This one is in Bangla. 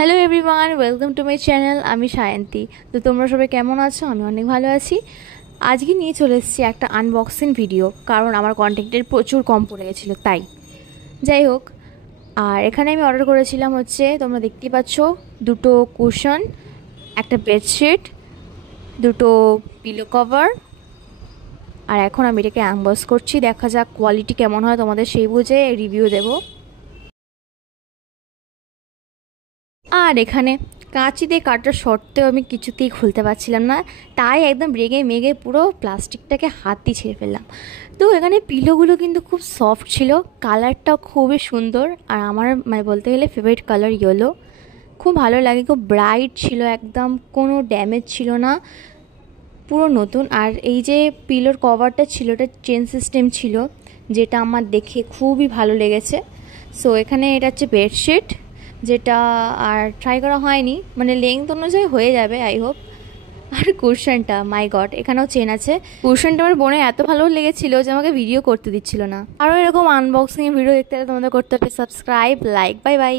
Hello everyone, welcome to my channel. আমি সায়ন্তী। তো তোমরা সবাই কেমন আছো? আমি অনেক ভালো আছি। আজকে নিয়ে চলে এসেছি একটা আনবক্সিং ভিডিও, কারণ আমার কন্টেন্টের প্রচুর কম পড়ে গেছিলো তাই। যাই হোক, আর এখানে আমি অর্ডার করেছিলাম হচ্ছে, তোমরা দেখতেই পাচ্ছ, দুটো কুশন, একটা বেডশিট, দুটো পিলো কভার। আর এখন আমি এটাকে আনবক্স করছি, দেখা যাক কোয়ালিটি কেমন হয়, তোমাদের সেই বুঝে রিভিউ দেবো। আর এখানে কাঁচি দিয়ে কাটার সত্ত্বেও আমি কিছুতেই খুলতে পারছিলাম না, তাই একদম রেগে মেগে পুরো প্লাস্টিকটাকে হাত দিয়ে ছেড়ে ফেললাম। তো এখানে পিলোগুলো কিন্তু খুব সফট ছিল, কালারটাও খুবই সুন্দর, আর আমার মানে বলতে গেলে ফেভারিট কালার ইয়েলো। খুব ভালো লাগে, খুব ব্রাইট ছিল, একদম কোনো ড্যামেজ ছিল না, পুরো নতুন। আর এই যে পিলোর কভারটা ছিল, এটা চেন সিস্টেম ছিল, যেটা আমার দেখে খুবই ভালো লেগেছে। সো এখানে এটা হচ্ছে বেডশিট, যেটা আর ট্রাই করা হয়নি, মানে লেংথ অনুযায়ী হয়ে যাবে আই হোপ। আর কুশনটা, মাই গড, এখানেও চেন আছে। কুশনটা আমার বোনের এত ভালো লেগেছিল যে আমাকে ভিডিও করতে দিচ্ছিল না। আরও এরকম আনবক্সিং ভিডিও দেখতে হলে তোমাদের করতে হবে সাবস্ক্রাইব, লাইক। Bye bye.